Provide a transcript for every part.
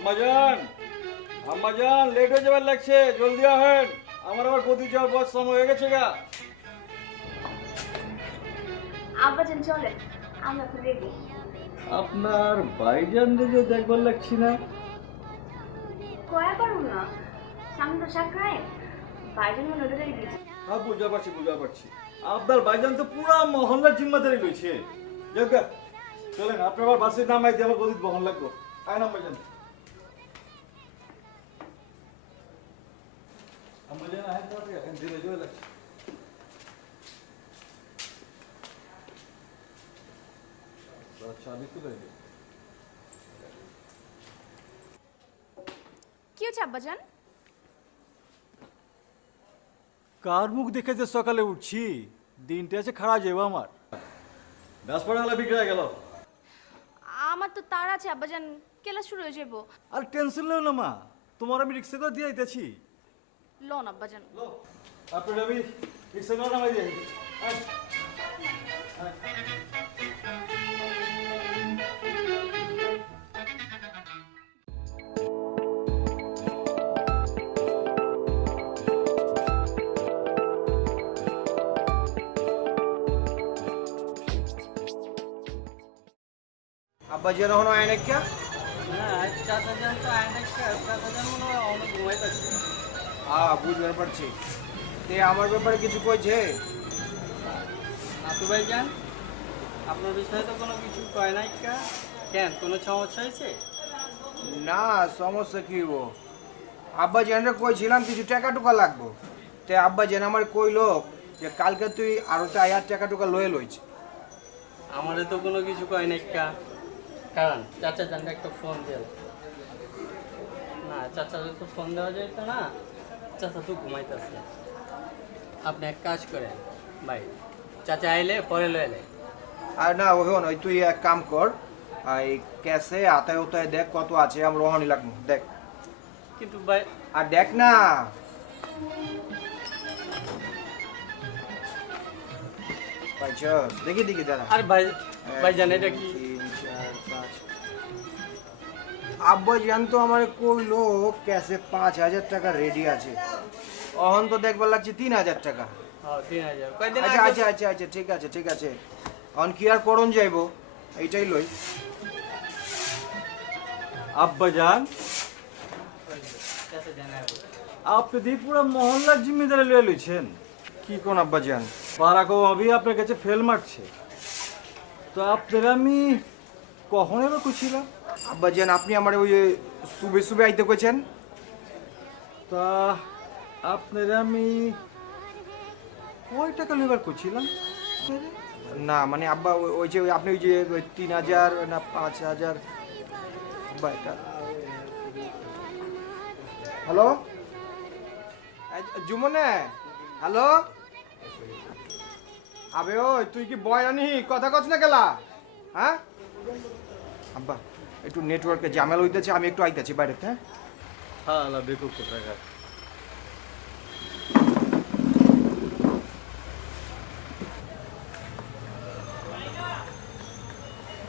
আম্মাজান আম্মাজান late হয়ে যাবার লাগছে, জলদি আহেন। আমার আবার গদি যাওয়ার বস সময় হয়ে গেছে গা। আব্বাজান চলেন, আমরা তো রেডি। আপনার ভাইজান যে দেখবার লাগছি না। কয়া পারুন না, সামনে তো সাকরায় বাইজন মনে ওটা রেডি। হ্যাঁ বুঝা পারছি। আপনার ভাইজান তো পুরা মহল্লার জিম্মাদারি লইছে। যাক চলেন, আপনার আবার বাসের নামাই দিয়ে আমার গদিত বহন লাগবো। আয় না আম্মাজান। আম্মাজান আহেন তাড়াতাড়ি, এখন ধীরে ধীরে লাগছে। চাবি তুলে দিই। কি হচ্ছে আব্বাজান? কার মুখ দেখে যে সকালে উঠছি, দিনটা আছে খারাপ যাবো আমার। দশ পড়া হলে বিক্রি হয়ে গেল। আমার তো তার আছে আব্বাজান, কেলা শুরু হয়ে যাবো। আর টেনশন লেও না মা, তোমার আমি রিক্সা করে দিয়ে দিতেছি। লোন আব্বাজান। লো আপনার আমি রিক্সা করে নামাই দিয়ে। আব্বাজি এখনো আয় নাকি? বুঝতে পারছি। তে আমার ব্যাপারে কিছু কইছে? নাতু ভাইজান, আপনার বিষয়ে তো কোনো কিছু কয় নাই কা? কেন, কোনো সমস্যা হয়েছে? না, সমস্যা কি হবো? আব্বাজি এনে কইছিলাম কিছু টাকা টুকা লাগবো। তে আব্বাজি আমার কইলো যে কালকে তুই আরো 1000 টাকা টুকা লয়ে লইছি। আমারে তো কোনো কিছু কয় নাই কা। কারণ চাচা জানটা একটা ফোন দিল না, চাচাকে তো ফোন দেওয়া যায় তো না, চাচা তো ঘুমাইতেছে। আপনি এক কাজ করেন ভাই, চাচা আইলে পরে লয়ে এলে। আর না ওহন ওই তুই এক কাম কর, এই ক্যাশে আতায় উতায় দেখ কত আছে, আমরা ওহনই লাগবো দেখ। কিন্তু ভাই আর দেখ না, পাইছস? দেখি দেখি দাঁড়া। আর ভাই ভাইজান এটা কি? 3, 4, 5। আব্বা জানতো আমার কইলো ক্যাশে 5000 টাকা রেডি আছে। অহন তো দেখবার লাগছে 3000 টাকা। হ্যাঁ 3000। কয়দিন আচ্ছা আগে আচ্ছা আচ্ছা আচ্ছা ঠিক আছে। অন কি আর করণ যাইবো, এইটাই লই। আব্বাজান চাচা জানাই আপনি দিয়ে পুরো মহল্লার জিম্মেদারি লয়ে লইছেন। কি কোন আব্বা জান? পাড়া আমি আপনার কাছে ফেল মারছে, তো আপনার আমি কখন এবার কুছিলাম। আব্বা জান আপনি আমার ওই সুবে সুবে আইতে কইছেন? তা আপনার আমি কয় টাকা লইবার কুছিলাম? না মানে আব্বা ওই যে আপনি ওই যে 3000 না 5000। আব্বা এটা হ্যালো জুমনে, হ্যালো আবে ওই তুই কি বয় আনি কথা কছ না গেলা? হ্যাঁ আব্বা একটু নেটওয়ার্কে ঝামেলা হইতেছে, আমি একটু আইতেছি বাইরেতে। হ্যাঁ হ্যাঁ আল্লাহ বেকুব টাকা।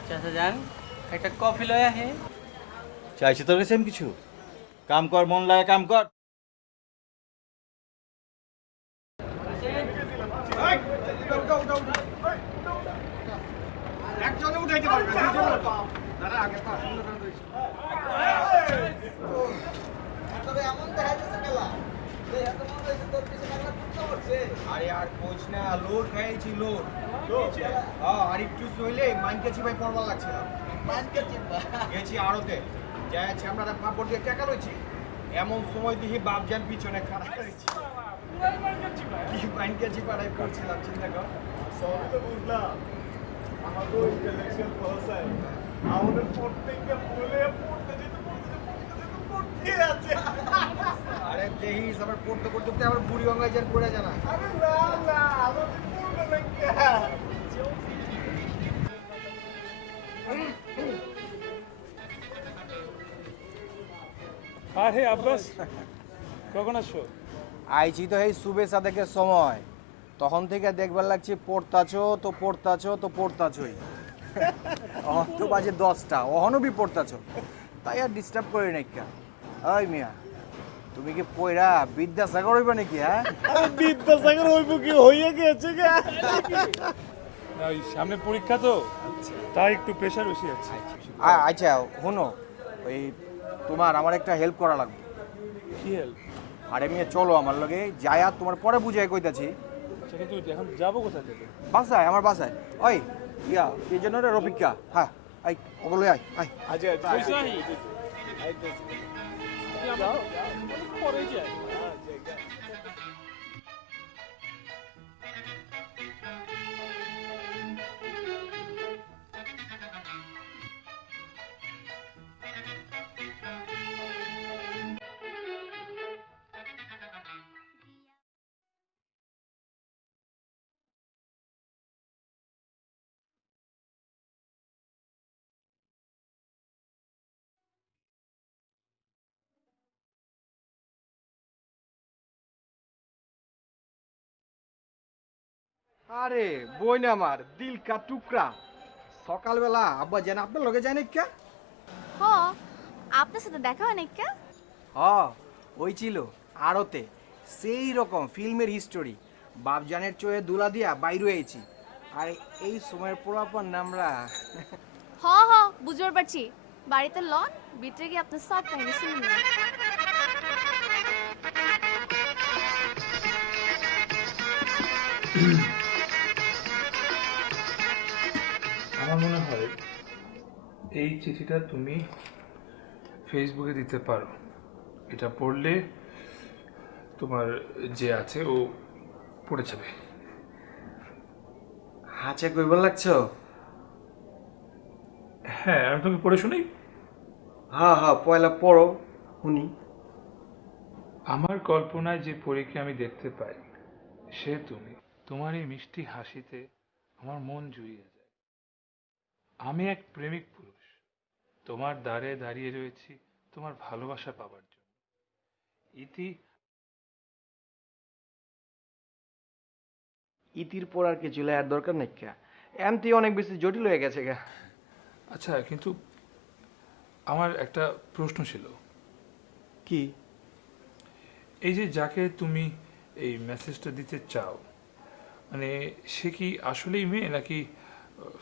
চাচা যান, একটা কফি লয়ে আহে। চাইছি তোর কাছে আমি কিছু? কাম কর, মন লাগে কাম কর। একজনে উঠাইতে পারবে না, দাঁড়া আগে আরে আর কোচ না, লোড খাইছি লোড। হ্যাঁ আর একটু সইলে মাইনকে চিপাই পড়বার লাগছে না। গেছি আড়তে যাচ্ছি, আমরা পাপড় দিয়ে টাকা লইছি, এমন সময় দেখি বাপজান পিছনে খারাপ হয়েছি। কি মাইনকে চিপাড়াই করছিলাম, চিন্তা কর। সবই তো বুঝলাম, আমাকে ওই ইলেকশন পৌঁছায় আমাদের প্রত্যেককে বলে পড়তে আছে। আরে দেখিস আবার পড়তে পড়তে আবার বুড়ি গঙ্গায় যান পড়ে জানা। আরে না না, আমাদের পড়বে না কে? আরে আব্বাস, কখন আসছো? আইছি তো এই শুভে সাদেকের সময়, তখন থেকে দেখবার লাগছে পড়তাছো তো পড়তাছোই। অহন তো বাজে 10টা, অহনও বি পড়তাছো। তাই আর ডিস্টার্ব করি নাই কা। ওই মিয়া তুমি কি পয়রা বিদ্যাসাগর হইবা নাকি হ্যাঁ? আরে বিদ্যাসাগর হইব কি হইয়া গেছে গা। না, ওই সামনে পরীক্ষা তো তাই একটু প্রেশার বেশি আছে। আচ্ছা শোনো, ওই তোমার আমার একটা হেল্প করা লাগবে। কি হেল্প? আরে মিয়া চলো আমার লগে যায়া তোমার পরে বুঝাই কইতাছি। আচ্ছা, কিন্তু এখন যাবো কোথা থেকে? বাসায়, আমার বাসায়। ওই ইয়া কি যেন রে রফিকা, হ্যাঁ আই ওগুলো আয় আয়। আচ্ছা বুঝছো নাকি? যাও, পরে যাই। আরে বোন আমার দিল কা টুকরা, সকালবেলা আব্বা যেন আপনার লগে যায় নাকি? হ, আপনার সাথে দেখা হয় নাকি? ওই ছিল আড়তে সেই রকম ফিল্মের হিস্টোরি। বাপজানের চোয়ে দুলা দিয়া বাইরে হয়েছি। আর এই সময়ের পোলাপন আমরা হ বুঝতে পারছি। বাড়িতে লন, ভিতরে গিয়ে আপনার সব কাহিনী শুনুন। আমার মনে হয় এই চিঠিটা তুমি ফেসবুকে দিতে পারো। এটা পড়লে তোমার যে আছে ও পড়ে যাবে। হাঁচে কইবার লাগছো? হ্যাঁ, আমি তোকে পড়ে শুনি। হ্যাঁ পয়লা পড়ো শুনি। আমার কল্পনায় যে পরীকে আমি দেখতে পাই সে তুমি। তোমার এই মিষ্টি হাসিতে আমার মন জুড়িয়ে যায়। আমি এক প্রেমিক পুরুষ, তোমার দ্বারে দাঁড়িয়ে রয়েছি তোমার ভালোবাসা পাবার জন্য। ইতির পর আর কিছু লেয়ার দরকার নাই কা, এমতি অনেক বেশি জটিল হয়ে গেছে গা। আচ্ছা, কিন্তু আমার একটা প্রশ্ন ছিল। কি? এই যে যাকে তুমি এই মেসেজটা দিতে চাও, মানে সে কি আসলেই মেয়ে নাকি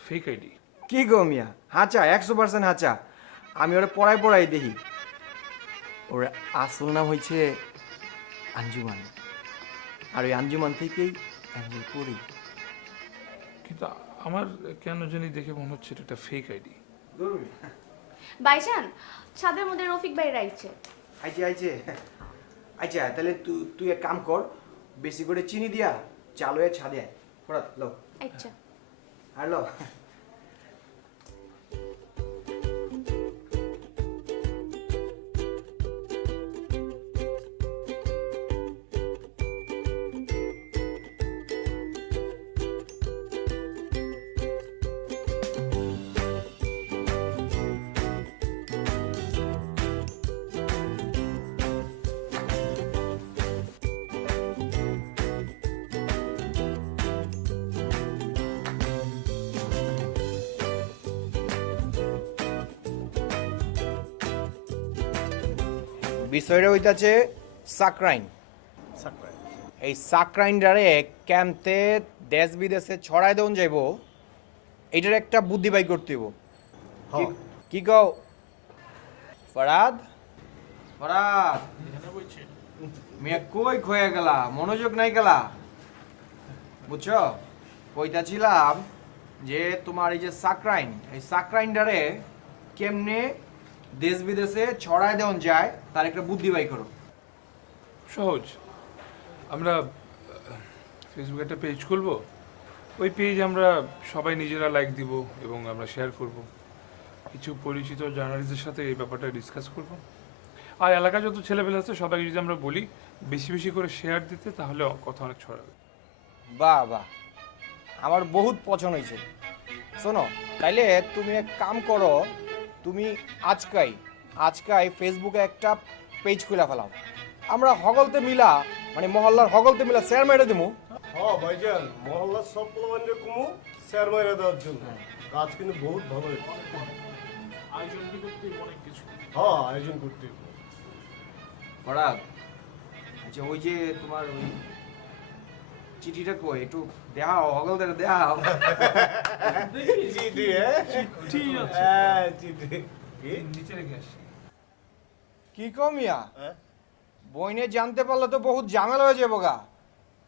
ফেক আইডি? কি গো মিয়া, হাঁচা 100% হাঁচা। আমি ওরা পড়াই দেখি। ওর আসল নাম হয়েছে আঞ্জুমান, আর ওই আঞ্জুমান থেকেই অ্যাঞ্জেল পড়ি। কিন্তু আমার কেন জানি দেখে মনে হচ্ছে এটা একটা ফেক আইডি। বাইজান, ছাদের মধ্যে রফিক ভাই রাইছে। আইছে আচ্ছা, তাহলে তুই এক কাম কর, বেশি করে চিনি দিয়া চাল হয়ে ছাদে আয়। ফরাত লো। আচ্ছা। আর লো। বিষয়টা হইতাছে সাকরাইন। এই সাকরাইনটারে ক্যাম্পতে দেশ বিদেশে ছড়াই দেন যাইব, এইটার একটা বুদ্ধি বাই করতে হইব। কি কও ফরাদ? ফরাদ মেয়ে কই খয়ে গেলা, মনোযোগ নাই গেলা? বুঝছো, কইতাছিলাম যে তোমার এই যে সাকরাইন, এই সাকরাইনটারে কেমনে দেশ বিদেশে ছড়ায় দেওয়া যায় তার একটা বুদ্ধি বাই করো। সহজ। আমরা ফেসবুকে একটা পেজ খুলবো, ওই পেজ আমরা সবাই নিজেরা লাইক দিব এবং আমরা শেয়ার করব। কিছু পরিচিত জার্নালিস্টদের সাথে এই ব্যাপারটা ডিসকাস করব। আর এলাকার যত ছেলেপেলে আছে সবাই যদি আমরা বলি বেশি বেশি করে শেয়ার দিতে, তাহলে কথা অনেক ছড়াবে। বাহ বাহ, আমার বহুত পছন্দ হয়েছে। শোনো, তাইলে তুমি এক কাম করো, তুমি আজকাই ফেসবুকে একটা পেজ খুলে ফেলাও। আমরা হগলতে মিলা, মানে মহল্লার হগলতে মিলা শেয়ার মেরে দেবো। হ্যাঁ ভাইজান, মহল্লার সব পোলাপানকে কুমু শেয়ার মাইরা দেওয়ার জন্য। কাজ কিন্তু বহুত ভালো হয়েছে। আয়োজন তো করতে হইব অনেক কিছু। হ্যাঁ, আয়োজন করতে হইব। ফরাদ, আচ্ছা ওই যে তোমার ওই চিঠিটা কই একটু দেখাও, অগল দেখে দেখাও। চিঠি, হ্যাঁ? হ্যাঁ, চিঠি। কি? নিচে রেখে আসি। কি কমিয়া হ্যাঁ? বইনে জানতে পারলে তো বহুত ঝামেলা হয়ে যাবো গা।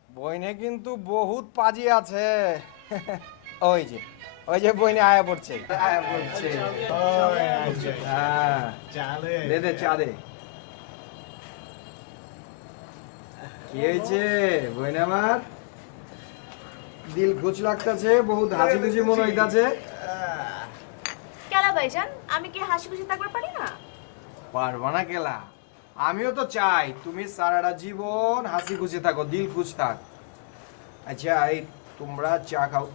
বইনে কিন্তু বহুত পাজি আছে। ওই যে বইনে আয়া পড়ছে। ওই, আচ্ছা। হ্যাঁ, চালে। দে দে চা দে। কি হয়েছে বইনে আমার? দিল খুচ লাগতেছে, বহুত হাসি খুশি মনে হইতাছে। কেলা ভাইজান, আমি কি হাসি খুশি থাকতে পারি না? পারবা না কেলা? আমিও তো চাই তুমি সারাটা জীবন হাসি খুশি থাকো, দিল খুশ থাক। আচ্ছা এই তোমরা চা খাও,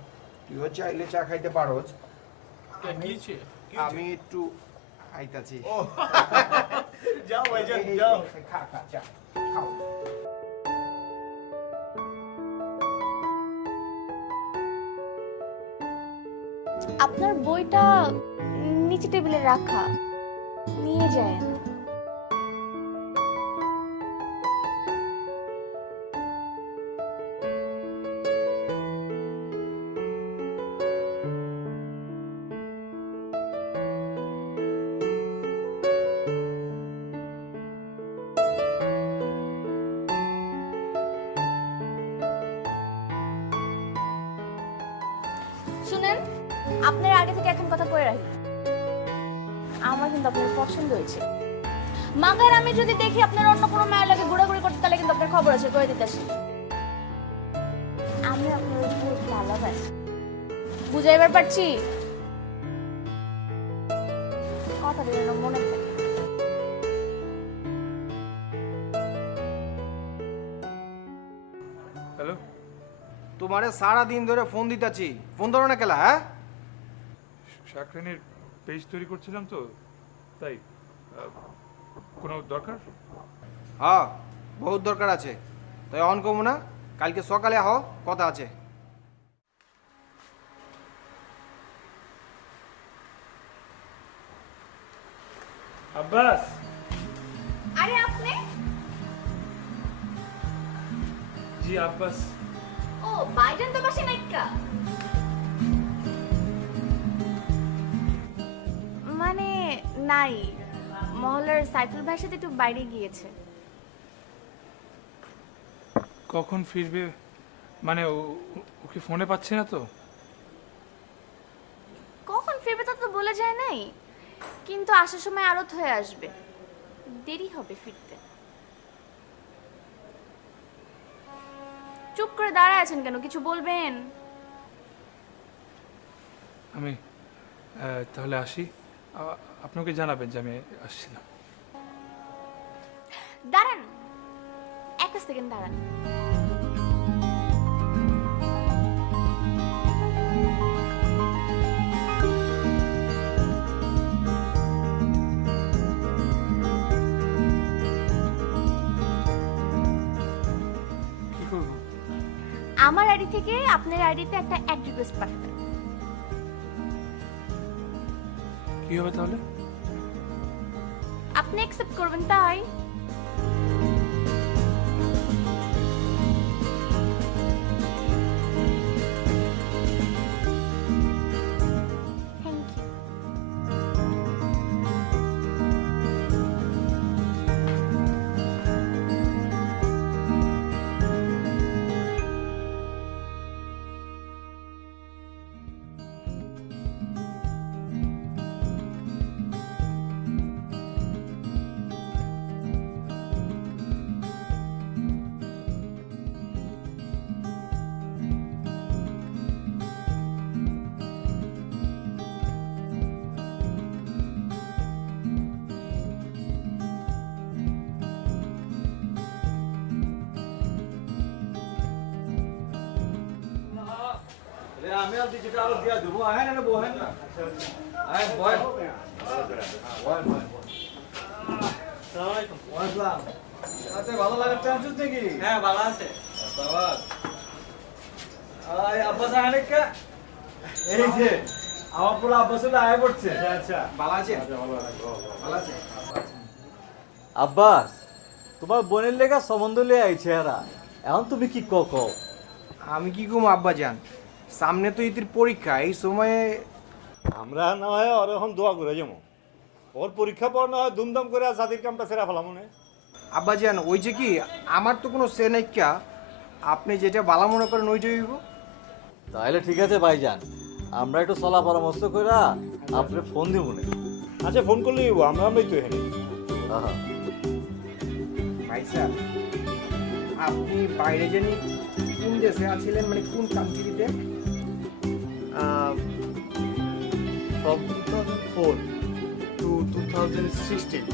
তুইও চাইলে চা খাইতে পারো। আমি একটু আইতাছি। যাও ভাইজান, যাও। খা খা চা খাও। আপনার বইটা নিচে টেবিলে রাখা, নিয়ে যায়। শুনেন, আপনার আগে থেকে এখন কথা কয়ে রাখি, আমার কিন্তু আপনার পছন্দ হয়েছে। মাগার আমি যদি দেখি আপনার অন্য কোনো মেয়ের লাগে ঘোরাঘুরি করতে, তাহলে কিন্তু আপনার খবর আছে, কয়ে দিতেছি। আমি আপনার বহুত ভালোবাসি, বুঝাইবার পারছি? কথা দিলেন মনে থাকে। হ্যালো, তোমারে সারা দিন ধরে ফোন দিতাছি, ফোন ধরো না কেলা? হ্যাঁ, শাকরানির পেজ তৈরি করছিলাম তো, তাই কোনো দরকার? হ্যাঁ বহুত দরকার আছে, তাই অন কমু না, কালকে সকালে আহ, কথা আছে। আব্বাস, আরে আপনি? জি আব্বাস। ও বাইজান তো পাশে নাইকা। মানে নাই, মহল্লার সাইফুল ভাইয়ের সাথে একটু বাইরে গিয়েছে। কখন ফিরবে? মানে ওকে ফোনে পাচ্ছে না তো। কখন ফিরবে তা তো বলে যায় নাই, কিন্তু আসার সময় আরত হয়ে আসবে, দেরি হবে ফিরতে। চুপ করে দাঁড়ায় আছেন কেন, কিছু বলবেন? আমি তাহলে আসি, আপনাকে জানাবেন যে আমি আসছিলাম। দাঁড়ান, এক সেকেন্ড দাঁড়ান। কি করবো? আমার আইডি থেকে আপনার আইডিতে একটা অ্যাড রিকোয়েস্ট পাঠাবেন। কি হবে তাহলে? আপনি অ্যাকসেপ্ট করবেন, তাই? Thank you. আমি আর দিচ্ছি, আরো দিয়া দেবো। আহেন না বহেন না, আহেন বহেন। বহেন বহেন বহেন। ওয়ালাইকুম। আচ্ছা, ভালো লাগার চান্সেস নাকি? হ্যাঁ ভালো আছে। আব্বাস আহেন কা? এই যে আমার পুরো আব্বাস হলে আয় পড়ছে। আচ্ছা ভালো আছে ভালো আছে আব্বাস তোমার বোনের লেগা সম্বন্ধ লিয়ে আইছে এরা, এখন তুমি কি কও? আমি কি কম আব্বা যান, সামনে তো ঈদের পরীক্ষা, এই সময়ে আমরা না হয় ওর এখন দোয়া করে যাবো, ওর পরীক্ষা পর না হয় ধুমধাম করে জাতির কামটা সেরা ফেলাম মনে। আব্বা যান ওই যে কি আমার তো কোনো সে নাইকা, আপনি যেটা ভালো মনে করেন ওইটাই হইব। তাহলে ঠিক আছে ভাইজান, আমরা একটু চলা পরামর্শ করে আপনি ফোন দিব না। আচ্ছা ফোন করলেই হইব, আমরাই তো এখানে। ভাই স্যার, আপনি বাইরে জানি কোন দেশে আছিলেন, মানে কোন কান্ট্রিতে? From 2004 to 2016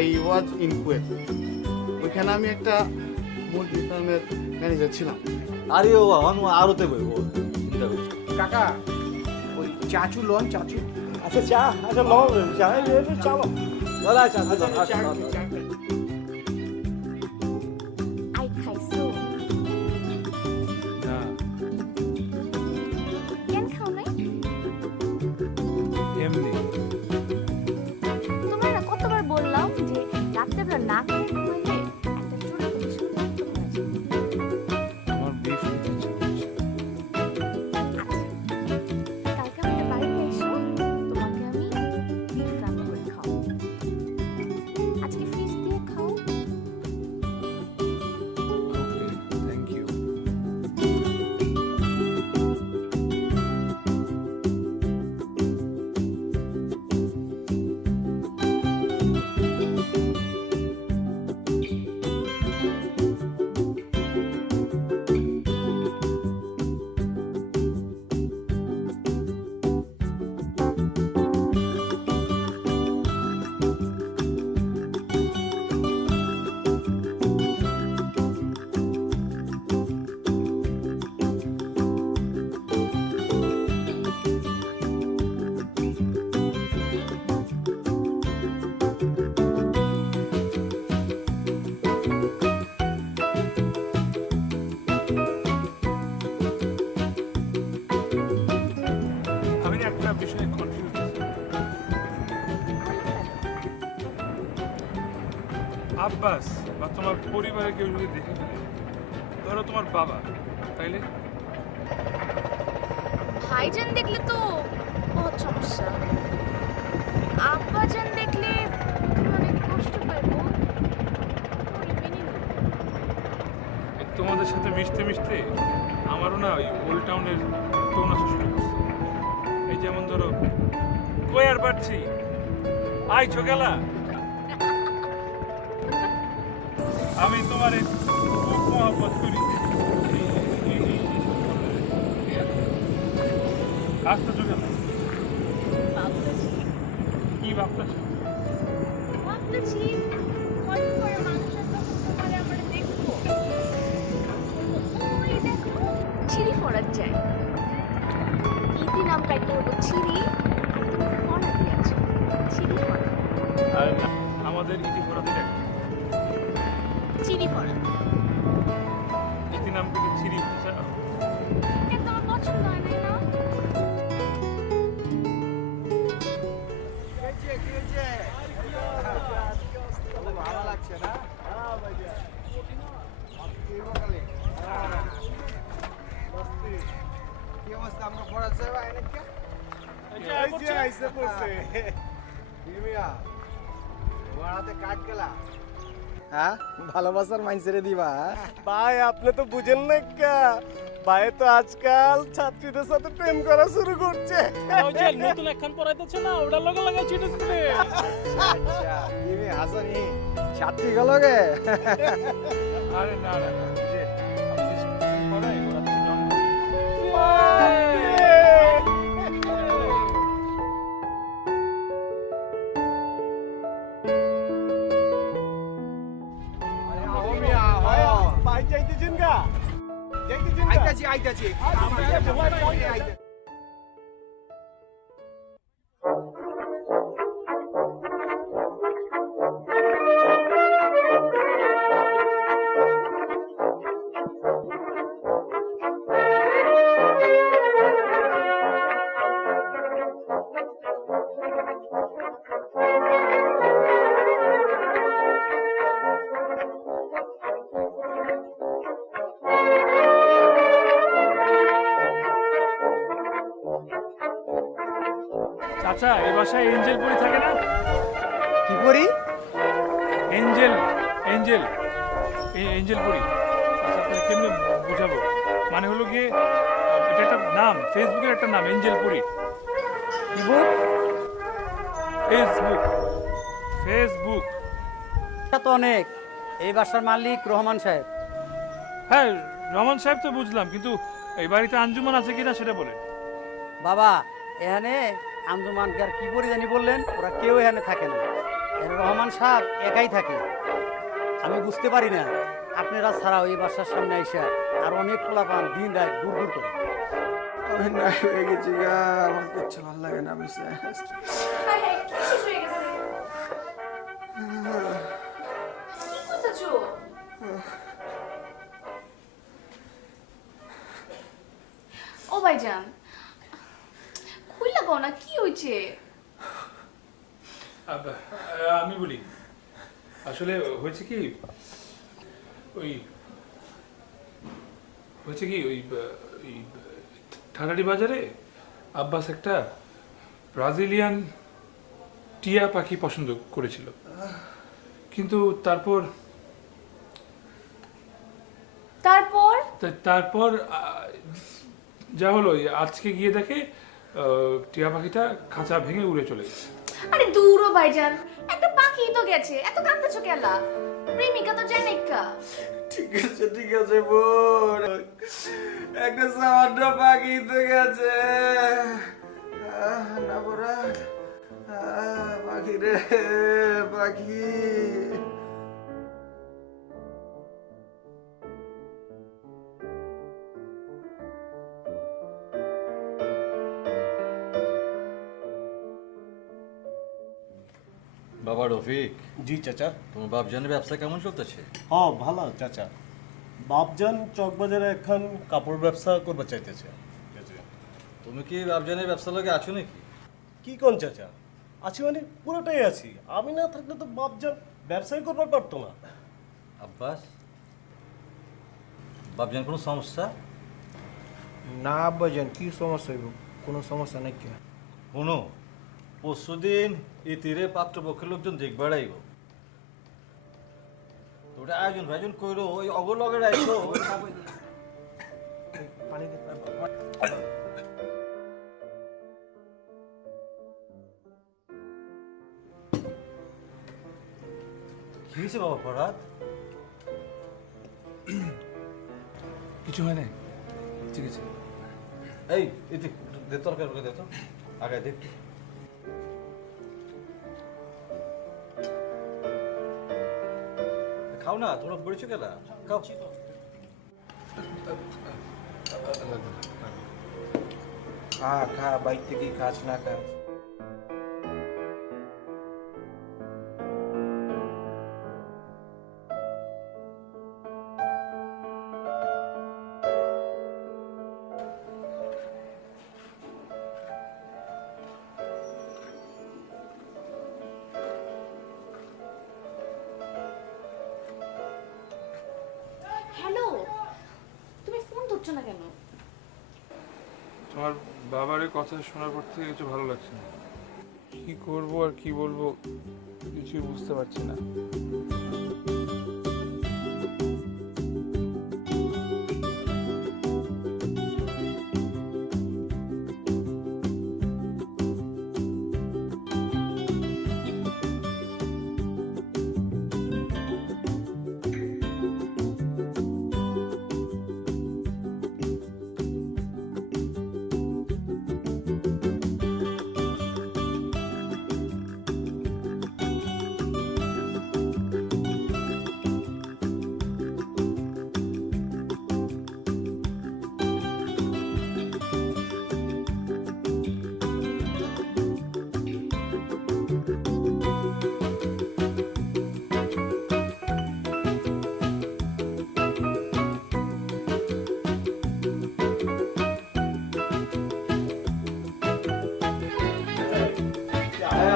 I was in Kuwait. ওইখানে আমি একটা মুরগি ফার্মের ম্যানেজার ছিলাম। আরে ও আমার আরোতে বইব, চিন্তা করছি। কাকা ওই চাচু লন চাচু। আচ্ছা চা, আচ্ছা লও চা, চালো। চলে আচ্ছা আচ্ছা আই খাইছো? না, কেন খাও নাই? এমনি। তোমার না কতবার বললাম যে রাত্রেবেলা না খেয়ে ঘুমাইলে একটা চুরি করে সুন্দর ঘুমায় যায়। আমার বিফ খেতে ইচ্ছে করছে। আচ্ছা, কালকে আমাদের বাড়িতে এসো, তোমাকে আমি বিফ রান্না করে খাও। আজকে ফিশ দিয়ে খাও। ওকে, থ্যাংক ইউ। আমি না একটা বিষয়ে কনফিউজ। আব্বাস বা তোমার পরিবারে কেউ যদি দেখে ফেলে, ধরো তোমার বাবা, তাইলে ভাইজান দেখলে তো বহুত সমস্যা। আব্বাজান দেখলে অনেক কষ্ট পাইবো। পরে মেনে নিব। এই তোমাদের সাথে মিশতে মিশতে আমারও না ওই ওল্ড টাউনের টোন আসা শুরু করছে। এই যেমন ধরো, কই আর পাচ্ছি, আইছো গেলা, আমি তোমারে খুব মহব্বত করি। আসতে চলে না, ভাবতেছি কি ভাবতেছো? ভাবতেছি কয়দিন পরে মানুষের তখন তোমারে আমরা দেখবো। ওই দেখো ছিরি ফরাত যায়। ইতি নাম কাইতে হলো ছিরি, ফরাত দিয়েছে ছিরি ফরাত। আর আমাদের ইতিপরাধীর একটা চিনি ফরাত ইতি নাম থেকে ছিরি উঠেছে। কিন্তু আমার পছন্দ হয় নাই না। ভালো লাগছে না? কি অবস্থা আমরা পড়াচ্ছে ভাই নাকি? আইসে পড়ছে। হ্যাঁ ভালোবাসার মাইন্ড ছেড়ে দিবা? ভাই আপনি তো বুঝেন না কা, ভাই তো আজকাল ছাত্রীদের সাথে প্রেম করা শুরু করছে। ওই যে নতুন একখান পড়াইতেছে না, ওটার লগে লাগা চিটেছিলে। আচ্ছা তুমি হাসানি ছাত্রী গেলগে? আরে না না না, এই যে আমি যে স্টুডেন্ট পড়াই, ওরা তো জন্ম। ভাই যাইতেছেন গা, যাইতেছেন গা। আইতাছি আইতাছি আইতাছি। চাচা এই বাসায় এঞ্জেল পরি থাকে না? কি করি? এঞ্জেল এঞ্জেল এঞ্জেল পরি। আচ্ছা আপনাকে কেমনে বোঝাবো? মানে হলো গিয়ে এটা একটা নাম, ফেসবুকের একটা নাম, এঞ্জেল পরি। ফেসবুক ফেসবুক এটা তো অনেক। এই বাসার মালিক রহমান সাহেব। হ্যাঁ রহমান সাহেব তো বুঝলাম, কিন্তু এই বাড়িতে আঞ্জুমান আছে কিনা সেটা বলেন। বাবা এখানে আঞ্জুমানকে আর কি করে জানি বললেন, ওরা কেউ এখানে থাকে না। এখানে রহমান সাহেব একাই থাকে। আমি বুঝতে পারি না আপনারা ছাড়াও এই বাসার সামনে আইসা আর অনেক পোলাপান দিন রাত ঘুর ঘুর করে। আমি না হয়ে গেছি গা, আমার কিচ্ছু ভালো লাগে না। আমি হ্যাঁ হ্যাঁ কি শেষ হয়ে গেছে? কি করতেছো? ও ভাইজান খুইলা কও না, কি হইছে? আমি বলি, আসলে হয়েছে কি ওই ঠানারি বাজারে আব্বাস একটা ব্রাজিলিয়ান টিয়া পাখি পছন্দ করেছিল, কিন্তু তারপর তারপর যা হলো আজকে গিয়ে দেখে টিয়া পাখিটা খাঁচা ভেঙে উড়ে চলে গেছে। আরে দূরও ভাইজান, একটা পাখি তো গেছে, এত কাঁদতেছো কেলা? প্রেমিকা তো জানেকা। ঠিক আছে বোন, একটা সামান্য পাখি তো গেছে না বড়া। পাখি রে পাখি। বাবা রফিক, জি চাচা। তোমার বাপজানের ব্যবসা কেমন চলতেছে? হ্যাঁ ভালো চাচা। বাপজান চকবাজারে এখন কাপড় ব্যবসা করতে চাইতেছে। তুমি কি বাপজানের ব্যবসা লগে আছো নাকি? কি কোন চাচা? আছি মানে পুরোটাই আছি। আমি না থাকলে তো বাপজান ব্যবসায় করবার পারতো না। আব্বাস, বাপজান কোনো সমস্যা? না আব্বাজান, কি সমস্যা হইব? কোনো সমস্যা নাই। কি শোনো, পরশুদিন এই তীরে পাত্রপক্ষের লোকজন দেখবার আইব। ওটা আয়োজন কইরো, ওই অগলগের আইসো। পানি দে। কি হয়েছে বাবা ফরহাদ? কিছু হয় নাই, ঠিক আছে। এই এতে দে, তরকারি করে দে তো, আগে দেখ। খাও না, তোমরা পড়েছো কেনা, খাও। খা বাইক থেকে কাজ না কাজ। হ্যালো, তুমি ফোন ধরছো না কেন? তোমার বাবার এই কথা শোনার পর থেকে কিছু ভালো লাগছে না। কি করবো আর কি বলবো কিছুই বুঝতে পারছি না।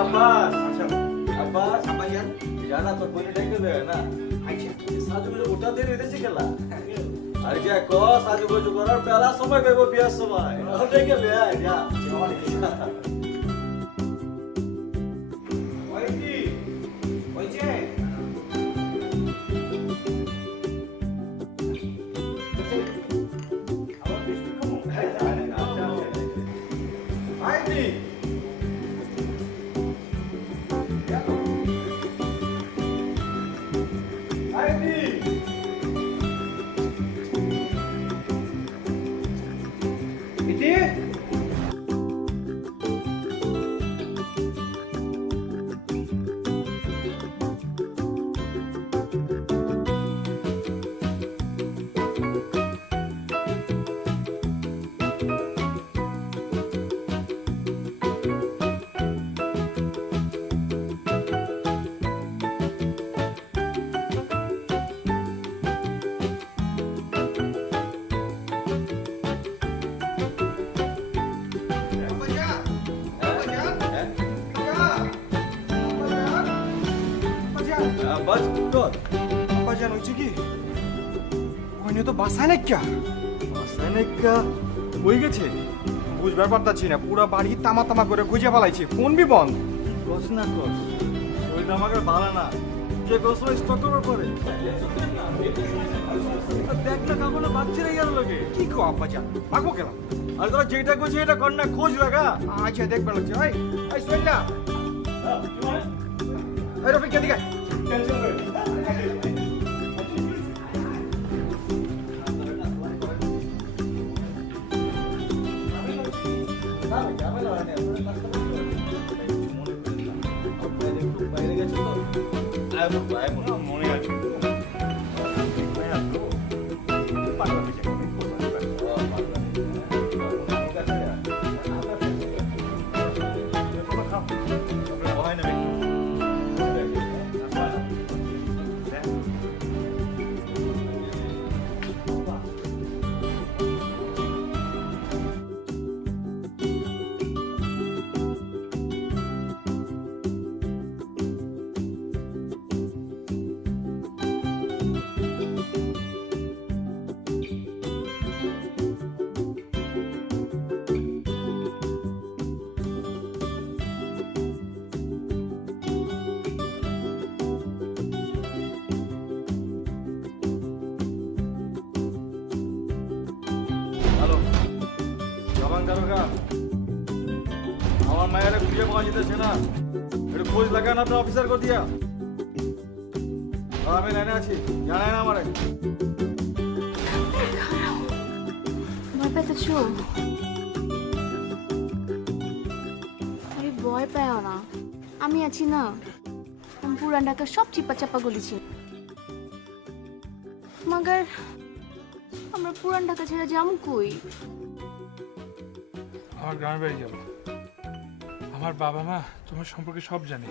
আব্বাস, আব্বাস, জানা তোর বইনে ডাইকে দেয় না। সাজু বলে ওটা দেরি হইতেছে খেলা। আর যা ক সাজু গুজু করার বেলা সময় পাইব, বিয়ার সময়। ওটাই গেলে যা। আব্বাস তোর আব্বাজান হয়েছে কি ওইনে তো বাসায় নাকি রাসায়নিকা হই গেছে বুঝবার পারতাছি না পুরো বাড়ি তামা তামা করে খুঁজে পালাইছে ফোন বি বন্ধ কস না কস ওই আমাকে ভালো না যে কস স্টক করার পরে দেখ না কাগো বাচ্চারা গেল লোকে কি কো আব্বাজান ভাগো কেন আর তোরা যেটা করছিস এটা কর না খোঁজ লাগা আচ্ছা দেখবার লাগছে ভাই এই সোহেলদা এই রফিক এদিকে আয়। বাইরে গেছে তো মনে আছে হ্যালো জবান দারোগা আমার মায়েরা খুঁজে পাওয়া যেতেছে না একটু খোঁজ লাগান আপনার অফিসার কর দিয়া আমি লাইনে আছি জানাই না আমারে ভয় পেতেছো? আরে ভয় পাও না, আমি আছি না। আমি পুরান ঢাকা সব চিপা চাপা গলিছি, মগর আমরা পুরান ঢাকা ছেড়ে যাবো কই? আমার গ্রামের বাড়ি যাবো। আমার বাবা মা তোমার সম্পর্কে সব জানে।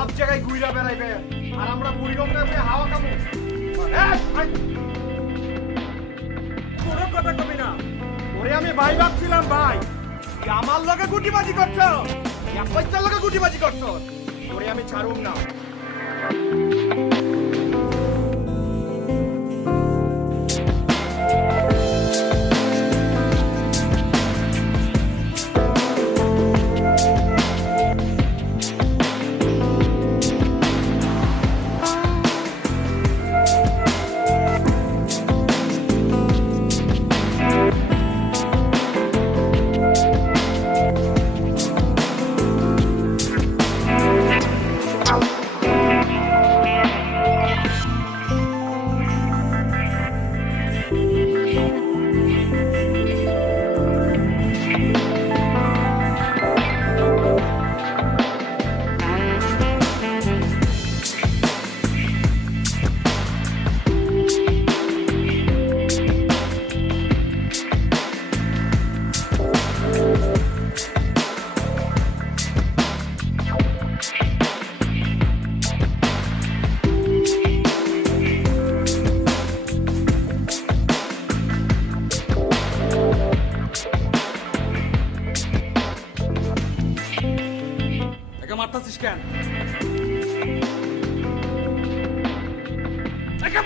সব জায়গায় ঘুরা বেড়াইবে আর আমরা বুড়িগঙ্গা হয়ে হাওয়া খাবো। কোনো কথা কবি না, ওরে আমি ভাই ভাবছিলাম ভাই, তুই আমার লগে গুটিবাজি করছ, এক পয়সার লগে গুটিবাজি করছ, ওরে আমি ছাড়ুম না।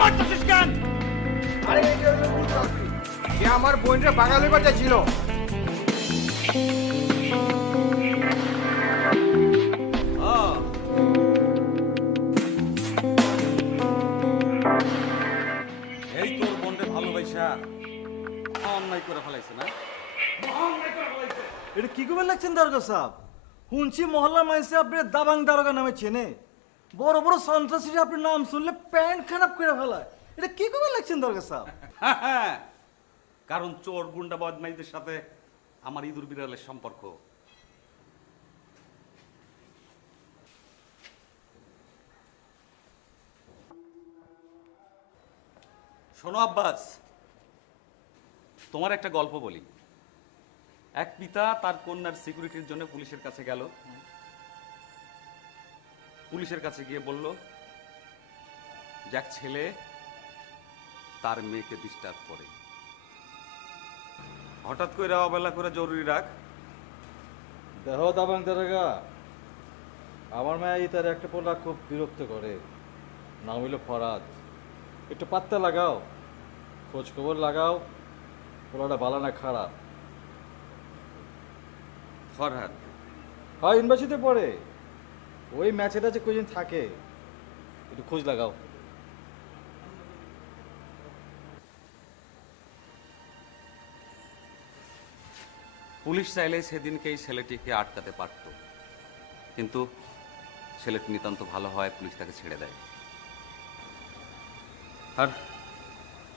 মারতাছিস কেন? আরে এই যে হলো ভূত রাত্রি, যে আমার বোনরে বাগালে বাজাইছিল। এই তোর বোনরে ভালোবাসা অন্যায় করে ফেলাইছে না? এটা কি করবে লাগছেন দারোগা সাহেব? শুনছি মহল্লা মাইসে আপনি দাবাং দারোগা নামে চেনে, বড় বড় সন্ত্রাসীরা আপনার নাম শুনলে প্যান্ট খারাপ করে ফেলায়। এটা কি করবে লাগছেন দারোগা সাহেব? কারণ চোর গুন্ডা বদমাইদের সাথে আমার ইঁদুর বিড়ালের সম্পর্ক। শোনো আব্বাস, তোমার একটা গল্প বলি। এক পিতা তার কন্যার সিকিউরিটির জন্য পুলিশের কাছে গেল। পুলিশের কাছে গিয়ে বলল যে এক ছেলে তার মেয়েকে ডিস্টার্ব করে। হঠাৎ করে অবেলা করে জরুরি রাখ। দেহ দাবাং দারোগা, আমার মায়া তার একটা পোলা খুব বিরক্ত করে, নাম হইল ফরাদ। একটু পাত্তা লাগাও, খোঁজ খবর লাগাও, পোলাটা ভালো না খারাপ। ফরহাদ? হয় ইউনিভার্সিটিতে পড়ে, ওই ম্যাচে টাচে কদিন থাকে, একটু খোঁজ লাগাও। পুলিশ চাইলে সেদিনকেই ছেলেটিকে আটকাতে পারত, কিন্তু ছেলেটি নিতান্ত ভালো হয়, পুলিশ তাকে ছেড়ে দেয়। আর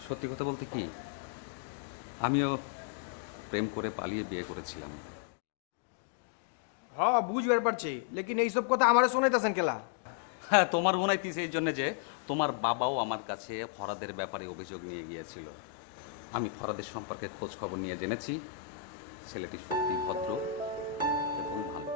সত্যি কথা বলতে কি, আমিও প্রেম করে পালিয়ে বিয়ে করেছিলাম। হ্যাঁ বুঝবার পারছি, লেকিন এইসব কথা আমারে শোনাইতেছেন কেলা? হ্যাঁ, তোমার শোনাইতেছে এই জন্য যে তোমার বাবাও আমার কাছে ফরাদের ব্যাপারে অভিযোগ নিয়ে গিয়েছিল। আমি ফরাদের সম্পর্কে খোঁজ খবর নিয়ে জেনেছি ছেলেটি সত্যি ভদ্র এবং ভালো।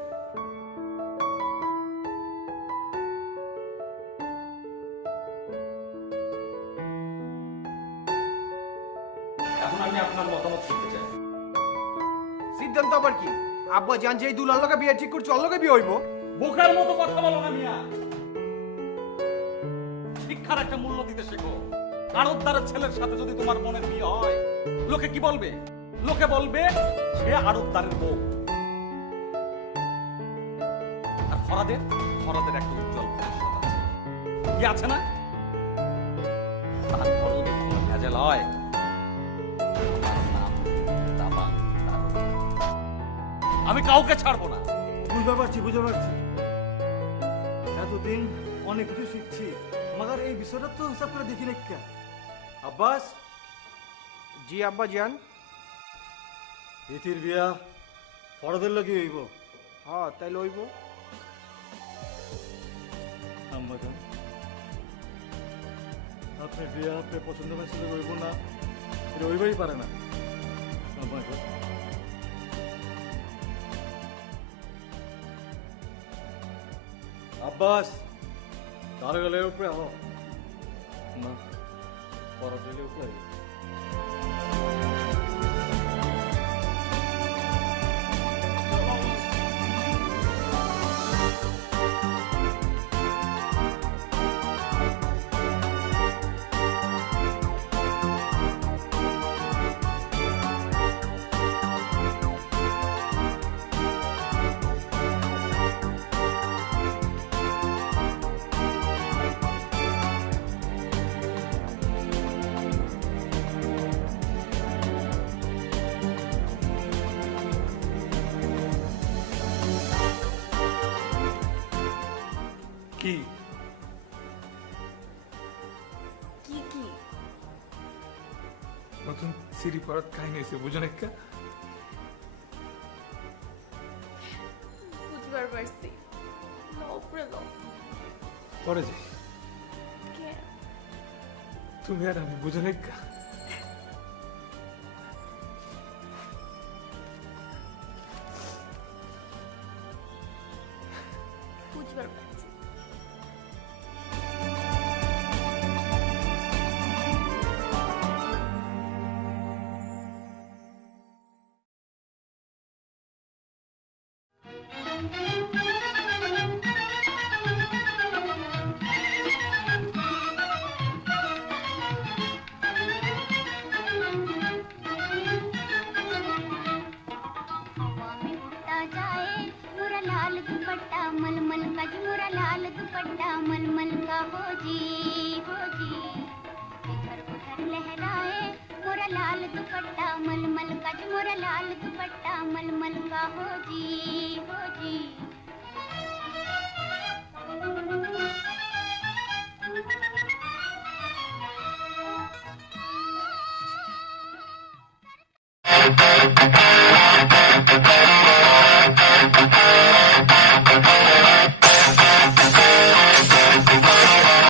এখন আমি আপনার মতামত শুনতে চাই। সিদ্ধান্ত আবার কি? আব্বা জান যে এই দুলার লগে বিয়ে ঠিক করছে, ওর লগে বিয়ে হইব? বোকার মতো কথা বলো না মিয়া। শিক্ষার একটা মূল্য দিতে শেখো। আড়তদারের ছেলের সাথে যদি তোমার বোনের বিয়ে হয়, লোকে কি বলবে? লোকে বলবে সে আড়তদারের বউ। আর ফরাদের একটা উজ্জ্বল ভবিষ্যৎ আছে, কি আছে না? তারপর যদি কোনো ভেজাল হয়, আমার নাম দাবাং দারোগা। আমি কাউকে ছাড়বো না। বুঝতে পারছি, বুঝতে পারছি। এতদিন অনেক কিছু শিখছি, মাগার এই বিষয়টা তো হিসাব করে দেখি না। আব্বাস? জি আব্বা জান। ইতির বিয়া ফরাদের লগে হইব। হ্যাঁ তাইলে হইব। আম্মাজান, আপনি বিয়া আপনার পছন্দ মেসেজ হইব না, এটা হইবাই পারে না। আম্মাজান, আব্বাস তার গেলের উপরে আহ না পরাটেলের উপরে কি কি কি নতুন সিঁড়ি পড়ার কাহিনী হয়েছে বুঝুন একটা বুঝবার পারছি লও উপরে লও পরে যাই কে তুমি আর আমি বুঝুন একটা বুঝবার পারছি हवा में उड़ता जाए मोरा लाल दुपट्टा मलमल का जी मोरा लाल दुपट्टा मलमल का हो जी इधर उधर लहराए मोरा लाल दुपट्टा मलमल का जी मोरा लाल दुपट्टा मलमल का हो जी